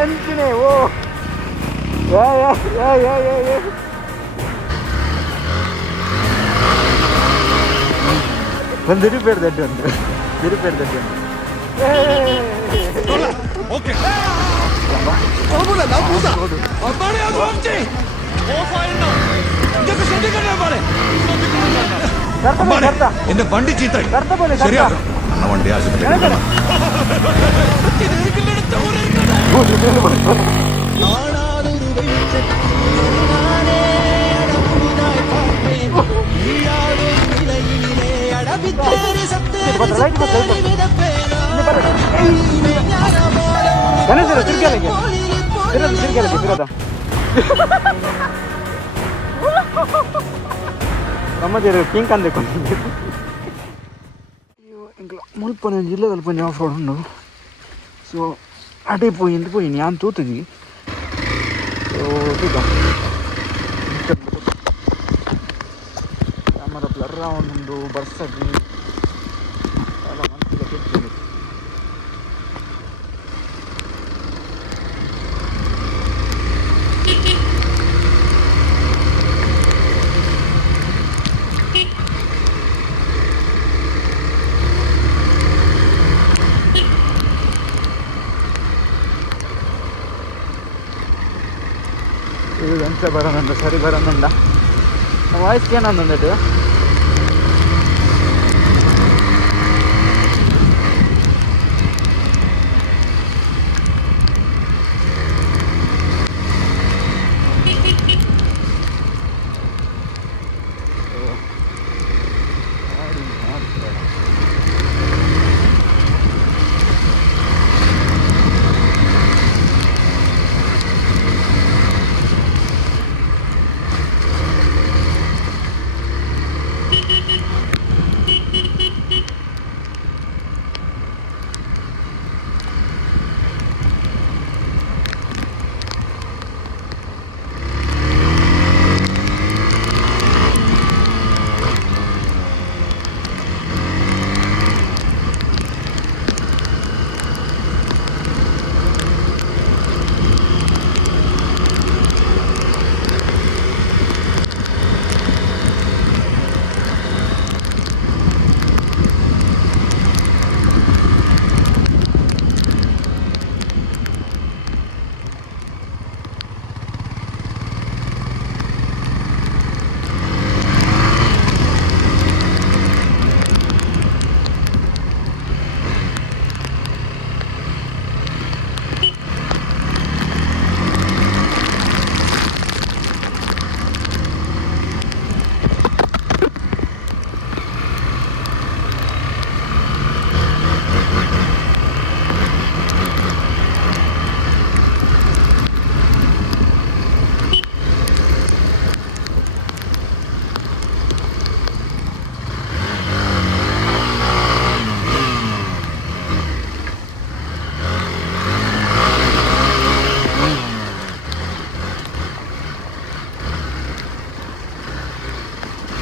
ಎಂತಿನೇ ಓ ಒಂದು ರಿಪೇರ್ ದಡ್ಡು ಉಂಟು ರಿಪೇರ್ ದಡ್ಡು ಉಂಟು എന്റെ വണ്ടി ചീത്തായി ശരിയാ അന്ന വണ്ടി ആശുപത്രി ನಮ್ಮದು ಪಿಂಕ್ ಅಂದೆ ಮುಲ್ಪ ಜಿಲ್ಲೆದಲ್ಲಿ ಪಂಜ ಆಫ್ ರೋಡ್ ಉಂಡು ಸೊ ಅಡೆ പോയി ഞാൻ തൂത്തുജി ಸೊ ತೂತ ಕ್ಯಾಮರ ಬ್ಲರ್ ಉಂಡು ಬರ್ಸಗಿ ಎಲ್ಲ ಮನಸ್ಸಿಗೆ ಕೆಟ್ಟು ഇത് എന്ത് പറയുന്നുണ്ട് സരി പറയുന്നുണ്ട വായിസ് കേണുന്നിട്ട്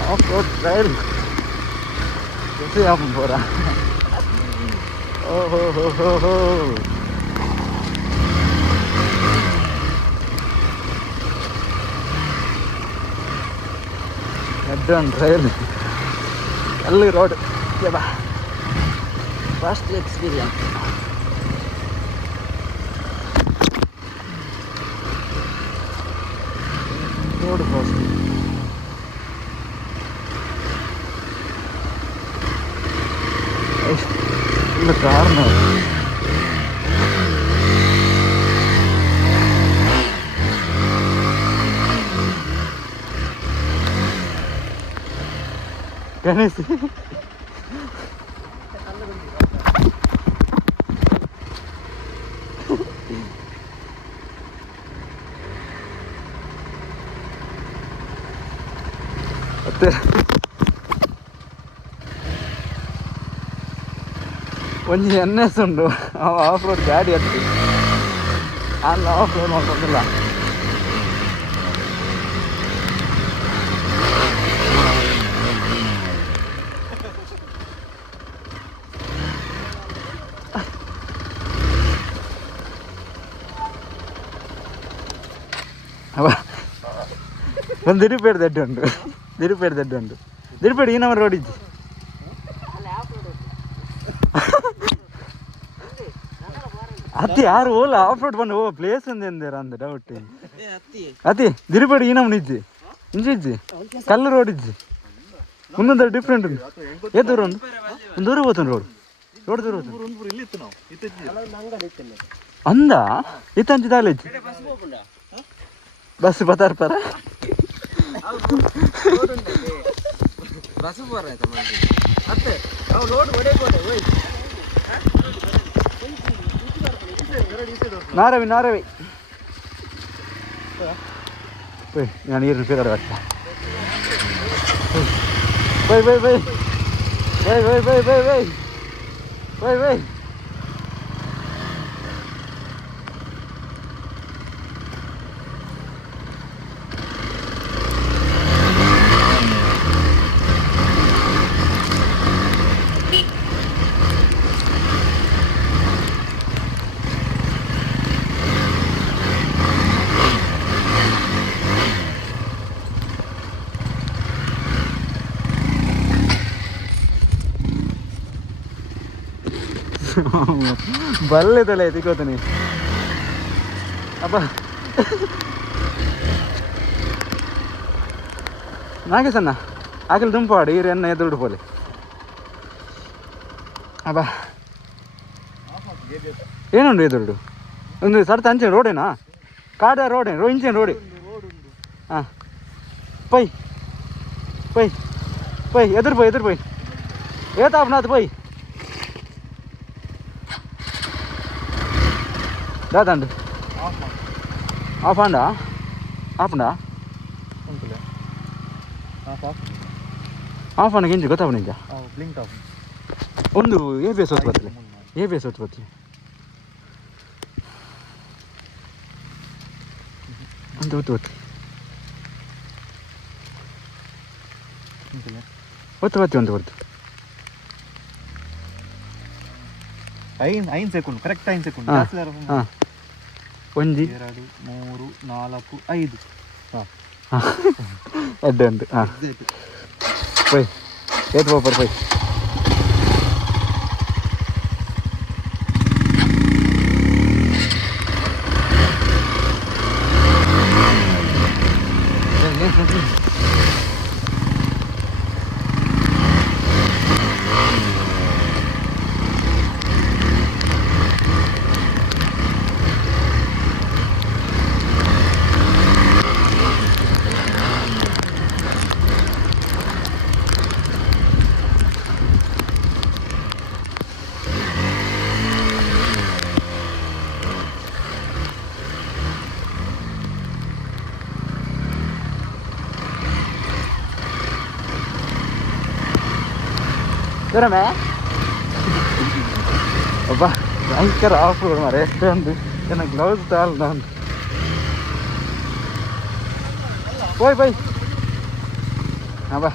off-road trail कैसे आप हो रहा हो head-on trail Kalli road yeah, first experience road first ಇಲ್ಲ ಕಾರ್ನ ಗಣೇಶ್ ಮತ್ತೆ ಒಂದು ಎನ್ ಎಸ್ ಉಂಡು ಅವ ಆಫ್ ರೋಡ್ ಗಾಡಿ ಹತ್ತಿ ನಾನು ಆಫ್ ರೋಡ್ ಮಾಡ್ಕೊಂಡಿಲ್ಲ ಒಂದು ದಿರುಪೇಡು ದಡ್ಡ ಉಂಟು ದಿರುಪೇಡು ಈ ನಮ್ಮ ರೋಡ್ ಇದ್ದು ಅತಿ ಯಾರು ಓಲ ಆಫ್ ರೋಡ್ ಬಂದು ಪ್ಲೇಸ್ ಅಂದೇರ ಅಂದ ಡೌಟ್ ಅತಿ ದಿರುಪೇಡು ಈ ನಮ್ಮನ ಇಜ್ಜಿ ಇಂಜಿ ಕಲ್ಲು ರೋಡ್ ಇಜ್ಜಿ ಒಂದೊಂದು ಡಿಫ್ರೆಂಟ್ ಉಂಟು ಏ ದೂರ ಒಂದು ದೂರ ಹೋಗ್ತಾನೆ ರೋಡ್ ದೂರ ಅಂದ ಇತ್ತಂಚಿ ದಾಲ ಇಜ್ಜಿ ಬಸ್ ಬತ್ತಾರ നാരവി ഞാൻ ഈ റിപ്പയർ കട വെച്ച വൈ ಬಲ್ಲೆದಲ್ಲ ಎತ್ತಿಕೋತಾನೆ ಅಪ್ಪ ನಾಗೇಶಣ್ಣ ಆಕಲಿ ದುಂಪಾಡು ಈರು ಎನ್ನ ಎದುರು ಪೋಲೆ ಅಪ್ಪ ಏನುಂಡು ಎದುರುಡು ಒಂದು ಸರ್ತ ಅಂಚೆ ರೋಡೇನಾ ಕಾಡ ರೋಡೇ ಇಂಚೆ ರೋಡಿ ಹಾಂ ಪೈ ಎದುರು ಪೈ ಏತಾಪ್ನಾಥ್ ಪೈ దాదండి ఆఫ్ అండా ಆಫ್ ಅಣ್ಣ ಗಿಂಜಿ ಗೊತ್ತಾವ ನಿಂಜ ಒಂದು ಎ ಬಿ ಎಸ್ ಹೊತ್ತು ಬರ್ತಲೆ ಒಂದು ಹೊತ್ತು ಒಂದು ಬರ್ತು 5 ಸೆಕೆಂಡ್ ಕರೆಕ್ಟ್ 5 ಸೆಕೆಂಡ್ ಒಂದು 2 3 4 5 ಅಡ್ಡಂಡು ಪೋಯ್ ಏತ್ ಹೋಗ್ಬಾರ ಪೋಯ್ Verame? Abba, ಭಯಂಕರ ಆಫ್ ರೋಡ್ ಮಾರೆ ಎಷ್ಟೊಂದು ನನ್ನ ಗ್ಲೌಸ್ ತಾಲ್ ನಾನು ಬೈ ಅಬ್ಬಾ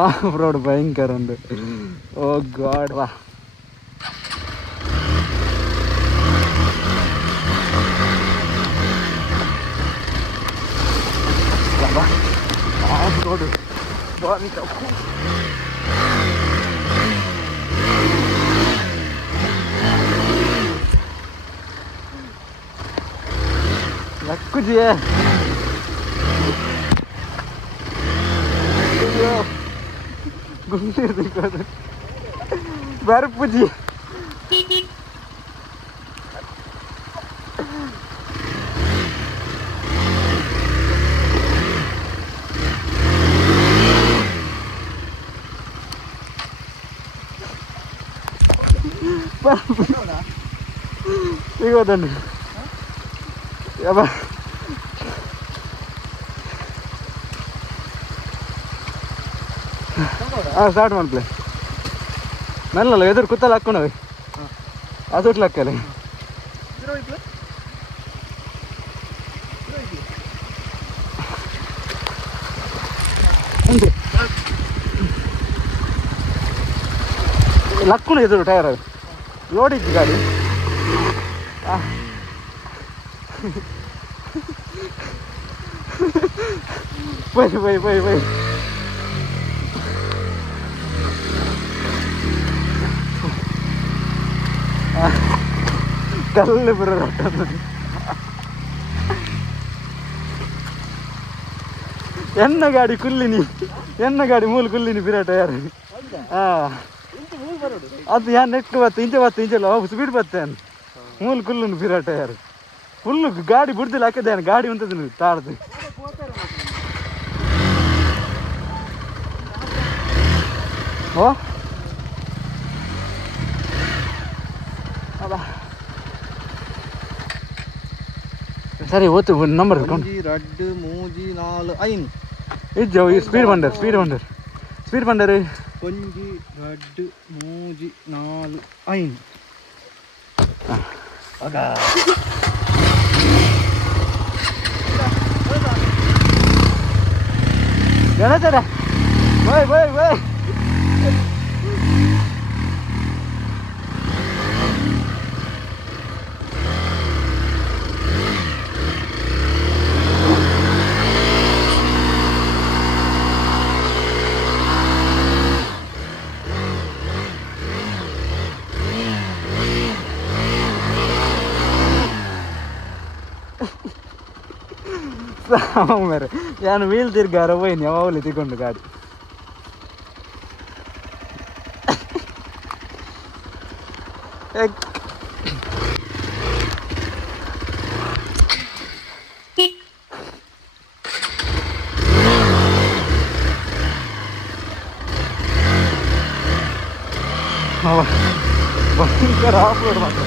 ಆಫ್ ರೋಡ್ ಭಯಂಕರ ಒಂದು ಓ ಗಾಡ್ ವಾ ಆಫ್ ರೋಡ್ ಬಾರಿ ತಪ್ಪು ಲಕ್ಕುಜಿ ಗುಂಡಿ ಇರ್ಬೇಕು ಬರ್ಪುಜಿ ಸಿಗೋದಂడి ಯಬ್ಬ ಸ್ಟಾರ್ಟ್ ಮಾಡ್ಪ್ಲೆ ಮೆಲ್ಲಲ್ಲ ಎದುರು ಕುತ್ತಲ್ಲ ಹಾಕ್ಕೊಂಡವಿ ಅದು ಹಾಕಲ್ಲ ಲಕ್ಕುಣ ಎದುರು ಟೈರ್ ಲೋಡ್ ಇತ್ತು ಗಾಡಿ ಬೈ ಕಲ್ಲು ಬರೋ ಎನ್ನ ಗಾಡಿ ಕುಲ್ಲಿನಿ ಎನ್ನ ಗಾಡಿ ಮೂಲ ಕುಲ್ಲಿನಿ ಬಿರಾಟ ಯಾರು ಅದು ಯಾರು ನೆಟ್ಟು ಬತ್ತು ಇಂಚಲ್ಲ ಸ್ಪೀಡ್ ಬತ್ತೇನು ಮೂಲ ಕುಲ್ಲುನು ಬಿರಾಟ ಯಾರು ಫುಲ್ಲು ಗಾಡಿ ಬಿಡ್ದಿಲ್ಲ ಹಾಕಿದ್ದೇನೆ ಗಾಡಿ ಉಂಟದ ತಾಡ್ದು ಓ ಅಲ್ಲ ಸರಿ ಓದ್ತು ನಂಬರ್ ಒಂಜಿ ರಡ್ಡು ಮೂಜಿ ನಾಲು ಐನ್ ಇಜ್ಜ ಸ್ಪೀಡ್ ಬಂಡರ್ ಒಂಜಿ ರಡ್ಡು ಮೂಜಿ ನಾಲು ಐನ್ ಗಣೇಶರ ಬೈ ಮೇರೆ ಯಾನು ವೀಲ್ ತಿರ್ಗಾರ ಹೋಯ್ನಿ ಯಾವಾಗಲೂ ತಿಕೊಂಡು ಗಾಡಿ ಭಯಂಕರ ಆಫ್ ರೋಡ್ ಮಾತ್ರ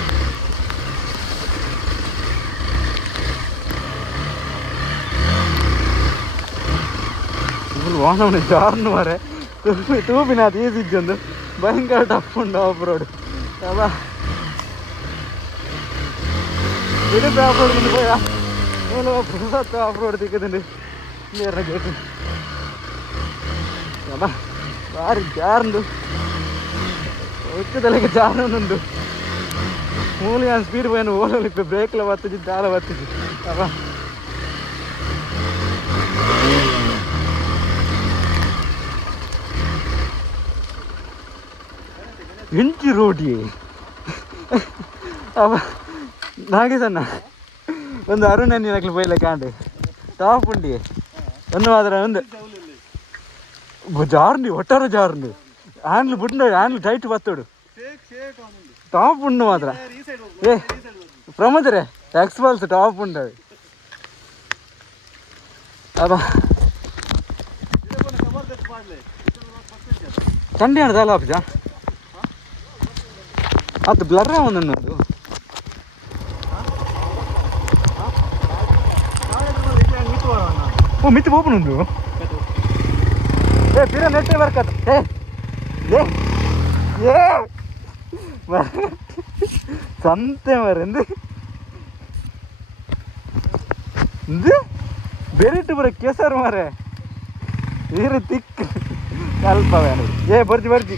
ವಾಹನ ಜಾರ್ನು ಮಾರೆ ತೂಪಿನದು ಈಸಿಜ್ಜೊಂದು ಭಯಂಕರ ಟಫ್ ಉಂಡು ಆಫ್ ರೋಡ್ ಅಲ್ಲ ಬಿಡುತ್ತೆ ಆಫ್ ರೋಡ್ ಬಂದು ಪೋಯ ಏನು ಪುಸತ್ತು ಆಫ್ ರೋಡ್ ತಿಕ್ಕದಂಡು ನೇರ ಗೇಟ್ ಅಲ್ಲ ಭಾರಿ ಜಾರ್ಂದು ಒಕ್ಕದಲೆಗೆ ಜಾರನುಂಡು ಮೂಲಿಗೆ ಸ್ಪೀಡ್ ಪೋಯನು ಓಡಲಿಕ್ಕೆ ಬ್ರೇಕ್ಲ ಬತ್ತಿದ್ದು ದಾಲ ಬತ್ತಿದ್ದು ಅಲ್ಲ ಇಂಚಿ ರೋಡಿ ಅವ ನಾಗೇಶನ್ನ ಒಂದು ಅರುಣ್ ನೀನಕ್ಲು ಬೈಲ ಕಾಂಡು ಟಾಪ್ ಉಂಡಿ ಒಂದು ಮಾತ್ರ ಒಂದು ಜಾರ್ಂಡಿ ಒಟ್ಟಾರ ಜಾರ್ಂಡಿ ಹ್ಯಾಂಡ್ಲ್ ಬಿಟ್ಟು ಹ್ಯಾಂಡ್ಲ್ ಟೈಟ್ ಬತ್ತೋಡು ಟಾಪ್ ಉಂಡು ಮಾತ್ರ ಏ ಪ್ರಮೋದರೇ ಎಕ್ಸ್ಪಾಲ್ಸ್ ಟಾಪ್ ಉಂಡು ಅಬ್ಬ ಚಂಡಿ ಹಣ್ಣದಲ್ಲ ಅಪ್ಪ ಅದು ಬ್ಲರ್ ಒಂದೊಂದು ಓ ಮಿತ್ತು ಓಪನ್ ಉಂಟು ಏ ಪಿರ ನೆಟ್ಟೆ ಬರ್ಕತ್ ಏ ಸಂತೆ ಮರೆಂದು ಬೆರಿಟ್ಟು ಬರ ಕೆಸರು ಮಾರೆ ನೀರು ತಿಕ್ಕ ಅಲ್ಪ ಏ ಬರ್ಜಿ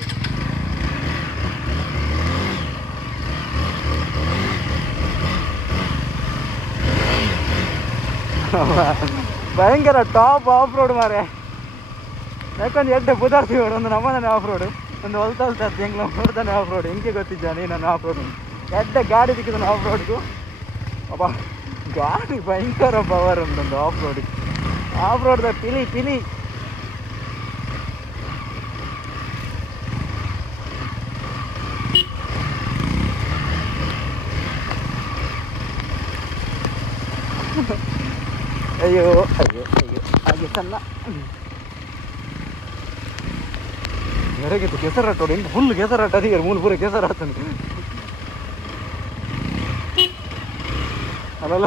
ಭಯಂಕರ ಟಾಪ್ ಆಫ್ ರೋಡ್ ಮಾರೆ ಯಾಕಂದ್ರೆ ಎಡ್ಡೆ ಬುಧಾಡ್ತೀವಿ ಒಂದು ನಮ್ಮನೆ ಆಫ್ ರೋಡ್ ಒಂದು ಹೊಲ್ತಲ್ತದ್ದು ಹೆಂಗೆ ನೋಡ್ತಾನೆ ಆಫ್ ರೋಡ್ ಹೆಂಗೆ ಗೊತ್ತಿದ್ದ ನೀನು ಆಫ್ ರೋಡ್ ಎಡ್ಡೆ ಗಾಡಿ ಸಿಕ್ಕಿದ್ದಾನೆ ಆಫ್ ರೋಡ್ಗೂ ಅಪ್ಪ ಗಾಡಿ ಭಯಂಕರ ಪವರ್ ಉಂಟೊಂದು ಆಫ್ ರೋಡ್ದ ಪಿಲಿ ಅಯ್ಯೋ ಹಾಗೆ ಸಣ್ಣ ಹೊರಗಿತ್ತು ಕೆಸರಾಟೋಡು ಹೆಂಗೆ ಫುಲ್ ಕೆಸರಾಟ ಅದೀಗ ಮೂಲ ಪೂರ ಕೆಸರಾಡ್ತಾನೆ ಅಲ್ಲಲ್ಲ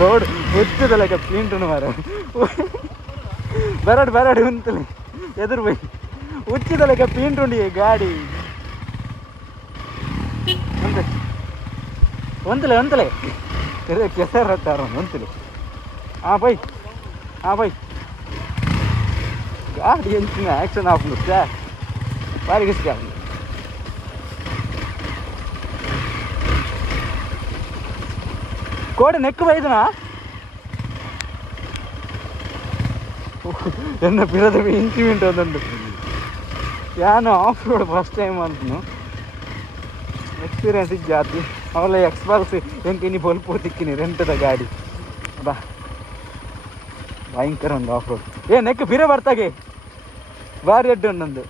ರೋಡ್ ಹೆಚ್ಚದಲ್ಲ ಪ್ರಿಂಟು ಮಾರೆ ಬರಾಡು ಉಂತಲಿ ಎದುರು ಬೈ ಉಚ್ಚಿದಲ್ಲ ಪ್ರಿಂಟ್ ಉಂಡಿ ಗಾಡಿ ಅಂತೆ ಒಂತಲೆ ಕೆಸರು ಹತ್ತಾರ ಒಂತಲೆ ಪೈ ಪೈ ಗಾಡಿ ಎಂಚಿನ ಆ್ಯಕ್ಷನ್ ಆಫ್ನುತ್ತೆ ಬಾರಿ ಇಷ್ಟ ಕೋಡೆ ನೆಕ್ಕು ಬೈದನಾ ಎನ್ನ ಪಿರದ ಇಂಚಿಮೆಂಟ್ ಒಂದುಂಡು ಯಾನು ಆಫ್ ರೋಡ್ ಫಸ್ಟ್ ಟೈಮ್ ಅಂತನು ಎಕ್ಸ್ಪೀರಿಯನ್ಸ್ ಜಾತಿ ಅವಳ ಎಕ್ಸ್ಪಲ್ಸ್ ಎಂಕಿನಿ ಬಲ್ಪು ತಿಕ್ಕಿನಿ ರೆಂಟದ ಗಾಡಿ ಬಾ ಭಯಂಕರ ಒಂದು ಆಫ್ ರೋಡ್ ನೆಕ್ ಬಿರೆ ಬರ್ತಾಗೆ ಭಾರಿ ಅಡ್ಡು ಒಂದೊಂದು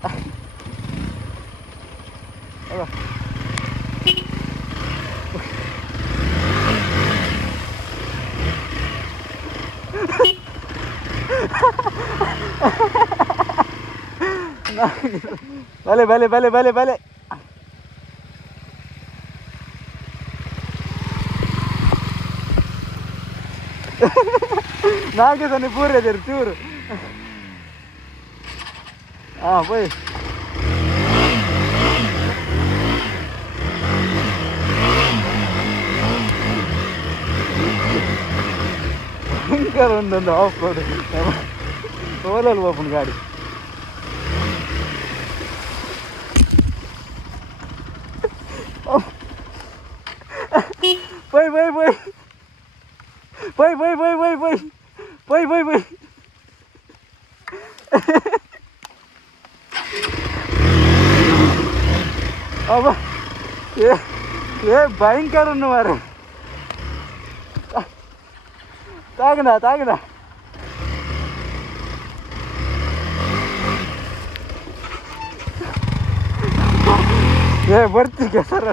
ಬಲೆ ಬಲೆ ಬಲೆ ಬಲೆ ಬಲೆ ನಾಗೆ ಸನ್ನೆ ಪೂರೈದರು ಚೂರು போய் ಭಯಂಕರ ಒಂದೊಂದು ಆಫ್ ರೋಡ್ ಸೋಲಲ್ಲಿ ಹೋಗ್ಬಿಟ್ಟು ಗಾಡಿ போய் போய் போய் போய் போய் போய் போய் போய் போய் போய் போய் ಅಬ್ಬಾ ಭಯಂಕರ ಮಾರ ತಾಗಣ ಬರ್ತಿ ಕೆಸರ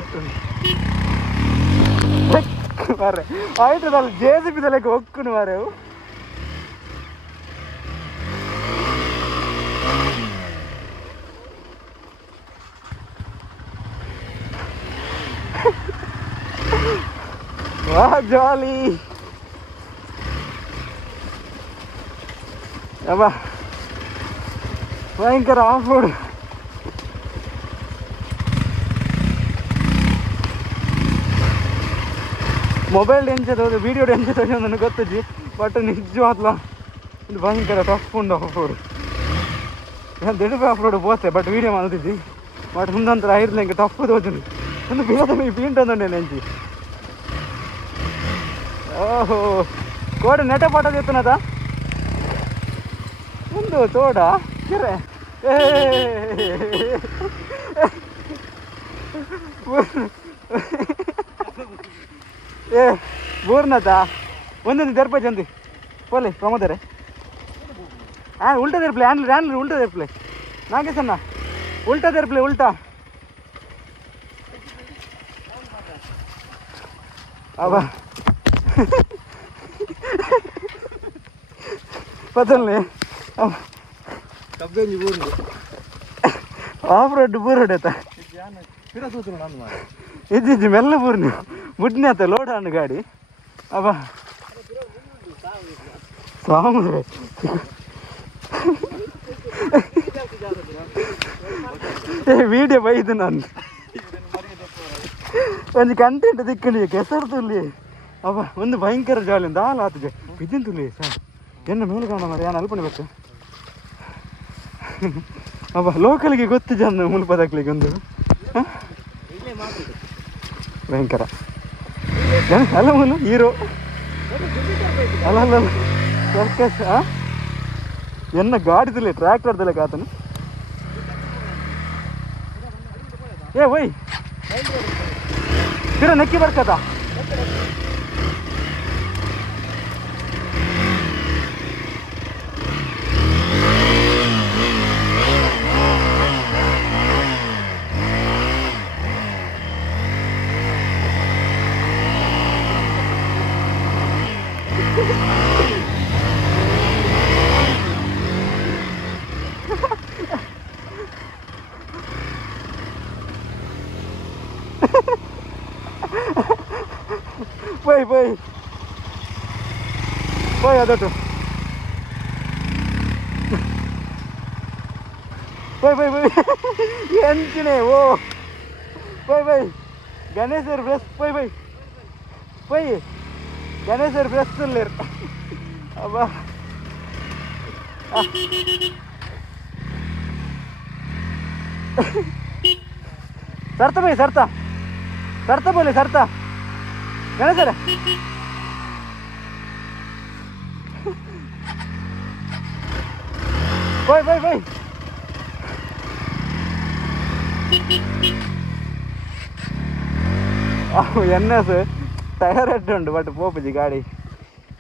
ಮಾರೆ ಆಯ್ತದಲ್ಲ JCB ತಲೆಗೆ ಹೊಕ್ಕನು ಮಾರೆ ಜಾಲಿ ಅಬ್ಬಾ ಭಯಂಕರ ಆಫ್ ರೋಡ್ ಮೊಬೈಲ್ ಎಂಚದ ವೀಡಿಯೋ ಎಂಚದ ನನಗೆ ಗೊತ್ತಜ್ಜಿ ಬಟ್ ನಿಜವಾಗ್ಲ ಇದು ಭಯಂಕರ ಟಫ್ ಉಂಡು ಆಫ್ ರೋಡ್ ದಿಢೀರ್ ಆಫ್ ರೋಡ್ ಪೋತೆ ಬಟ್ ವೀಡಿಯೋ ಮಾಡ್ತಿದ್ದಿ ಬಟ್ ಮುಂದಂತರ ಐರ್ಲ ಹಿಂಗೆ ಟಫ್ ತೋಜುಂಡು ಒಂದು ಬೇದ ಮೀ ಪೀಂಟೊಂದುಂಡೆ ನೆಂಚಿ ಓಹೋ ಕೋಡೆ ನೆಟ ಪಾಟದ ಎತ್ತನದ ಒಂದು ತೋಡ ಕೆರೆ ಬೋರ್ನದ ಒಂದೊಂದು ತೆರಪೆ ಅಂದಿ ಪೋಲೆ ಪ್ರಮೋದರೆ ಉಲ್ಟಾ ತೆರಪ್ಲೆ ಹ್ಯಾಂಡ್ಲ್ ಉಲ್ಟಾ ತೆರಪ್ಲೆ ನಾಗೆ ಸಣ್ಣ ಉಲ್ಟಾ ತೆರಪ್ಲೆ ಉಲ್ಟಾ ಅವ ಪತಲ್ನಿ ಆಫ್ ರೋಡ್ ಬೂರೋಡತ ಇಜ್ಜಿ ಮೆಲ್ಲ ಬೂರ್ನಿ ಮುಡ್ನಿ ಆತ ಲೋಡ್ ಹಣ್ಣು ಗಾಡಿ ಅಬ್ಬ ಸಾಮೂರೆ ವೀಡಿಯೋ ಬೈದು ನಾನು ಒಂದು ಕಂಟೆಂಟ್ ದಿಕ್ಕಲಿ ಕೆಸರು ತುಲ್ಲಿ ಅಬ್ಬ ಒಂದು ಭಯಂಕರ ಜಾಲಿಂದ ಹಾಲು ಆತದೆ ಬಿದ್ದಿನ ತುಲ್ಲಿ ಸರ್ ಎನ್ನ ಮೇಲೆ ಕಾಣ ಮರ ಏನು ಅಲ್ಪಣೆ ಬೇಕು ಅಬ್ಬ ಲೋಕಲ್ಗೆ ಗೊತ್ತು ಜನ ಮುಲ್ಪದಾಕ್ಲಿಕ್ಕೆ ಒಂದು ಭಯಂಕರ ಅಲ್ಲ ಮುಲು ಹೀರೋ ಅಲ್ಲ ಸರ್ಕಸ್ ಎನ್ನ ಗಾಡಿದಲ್ಲೇ ಟ್ರ್ಯಾಕ್ಟರ್ದಲ್ಲೇ ಕಾತನು ಓಯ್ ತಿರ ನೆಕ್ಕಿ ಬರ್ಕದ పోయి అదొట్టు పోయి ఎంచినే ఓ పోయి గణేష్ ప్లస్ పోయి పోయి గణేశ్వర్ ప్రస్తులేరు అబ్బా సర్త పోయి సర్త పోలే సర్త గణేశ్వర పోయి ಎನ್ನೆಸ್ ಟೈರ್ ಎಟ್ಟುಂಡು ಬಟ್ ಪೋಪುಜಿ ಗಾಡಿ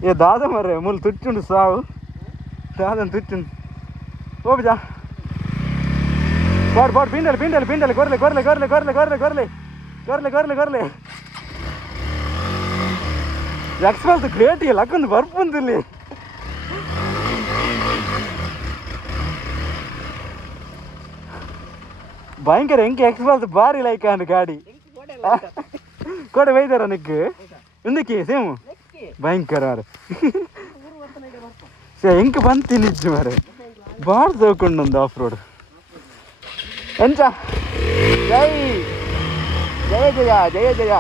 ಏ ದಾದ ಮರ್ರೆ ಮುಲ್ ತುಚ್ಚುಂಡು ಸಾವು ದಾದನ್ ತುಚ್ಚುಂಡು ಪೋಪುಜ ಬಾಡ್ ಪಿಂಡಲಿ ಕೊರ್ಲೆ ಎಕ್ಸ್ಪಲ್ಸ್ ಗ್ರೇಟ್ ಲಕ್ಕಂದು ಬರ್ಪುಂದಿಲ್ಲಿ ಭಯಂಕರ ಎಂಕಿ ಎಕ್ಸ್ಪಲ್ಸ್ ಭಾರಿ ಲೈಕ್ ಅಂಡ್ ಗಾಡಿ ಕೋಡೆ ವೈದಾರ ನಿಕ್ಕು ಇಂದಕ್ಕೆ ಸೇಮು ಭಯಂಕರ ಎಂಕ ಬಂತಿ ನಿಜ ಮಾರೆ ಬಾಳ ತಗೊಂಡು ಆಫ್ ರೋಡ್ ಎಂಚ ಜೈ ಜಯ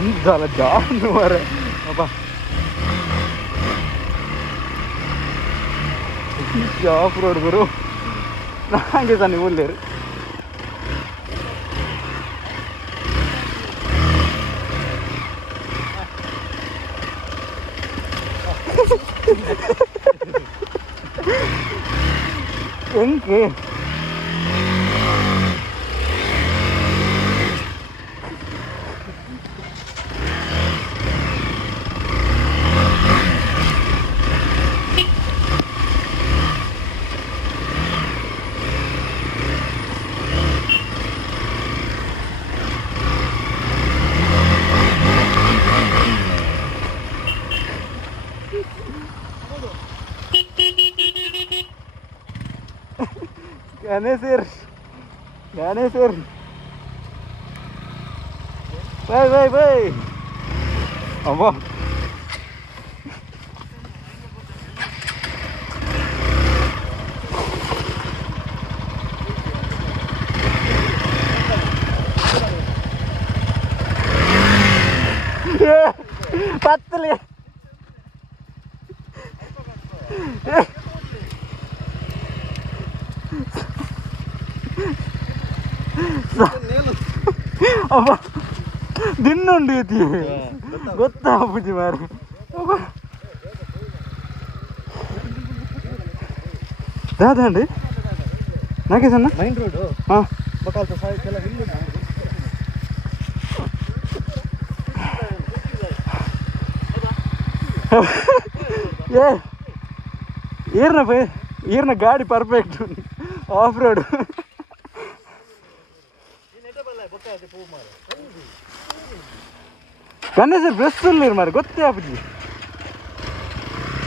ఉండాల జాను మారే అబ్బా ಆಫ್ ರೋಡ್ ಗುರು ನಂಗೆ ಸಹ ನೀವು ಉಳ್ಳೇರು ಹೆಂಗೆ ಗಣೇಶ್ವರ್ ಬೈ ಅಬ್ಬಾ ಪತ್ತಲಿ ಅಬ್ಬ ದಿನ್ನುಂಡು ಐತಿ ಗೊತ್ತಾಗ್ಬಿಟ್ಟಿ ಮಾರಿ ದಾದಂడి నాకేసన్నా ಮೈನ್ ರೋಡ್ ಬಕಾಲ್ತ ಸಾಯಕೆಲ್ಲ ಇಲ್ಲ ಏ ಈರ್ನ ಗಾಡಿ ಪರ್ಫೆಕ್ಟ್ ಆಫ್ ರೋಡ್ ಗಣೇಶರ್ ಬ್ರೆಸ್ ನೀರು ಮಾರಿ ಗೊತ್ತೇ ಆಪುಜಿ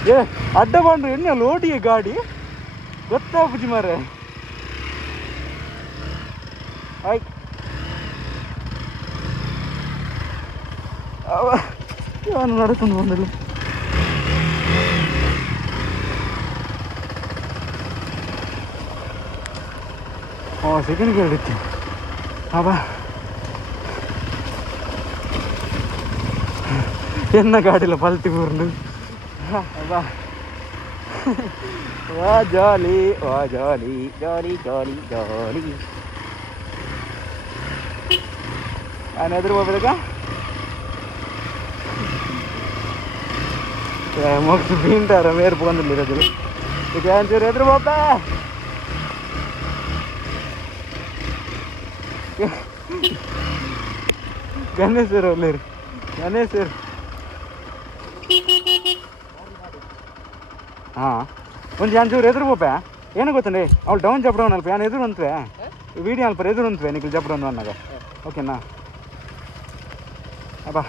ಏ ಅಡ್ಡ ಬಂಡ್ರು ಎಣ್ಣೆ ಲೋಟಿಗೆ ಗಾಡಿ ಗೊತ್ತಾಪುಜಿ ಮಾರೆ ಆಯ್ ಅವನು ನಡ್ಕೊಂಡು ಬಂದಿಲ್ಲ ಸೆಕೆಂಡ್ ಗೇರ್ ಇತ್ತು ಅಬ್ಬಾ ಎನ್ನ ಗಾಡಿಲ ಪಲ್ತಿ ಬೂರ್ಲು ಅಬ್ಬಾ ವಾ ಜಾಲಿ ನಾನು ಎದುರು ಹೋಗ್ಬೇಕಾ ಮುಗಿಸಿ ಬೀಂಟಾರ ಮೇರ್ ಬಂದಿರೋದು ಈಗ ಒಂಚೂರು ಎದುರು ಹೋಗ್ಬಾ ಗಣೇಶ್ವರ್ ಒಳ್ಳೆರು ಗಣೇಶ್ವರ್ ಹಾಂ ಒಂದು ಒಂಚೂರು ಎದುರು ಹೋಪ ಏನೋ ಗೊತ್ತಂడి ಅವ್ಳು ಡೌನ್ ಜಪ್ಡವನ್ ಅಲ್ಪ ಏನು ಎದುರು ಅಂತವೆ ವೀಡಿಯೋ ಅಲ್ಪ ಎದುರು ಅಂತವೆ ನಿಖಿಲ್ ಜಪ್ಡವನ್ ಅನ್ನಾಗ ಓಕೆನಾ ಅಬ್ಬಾ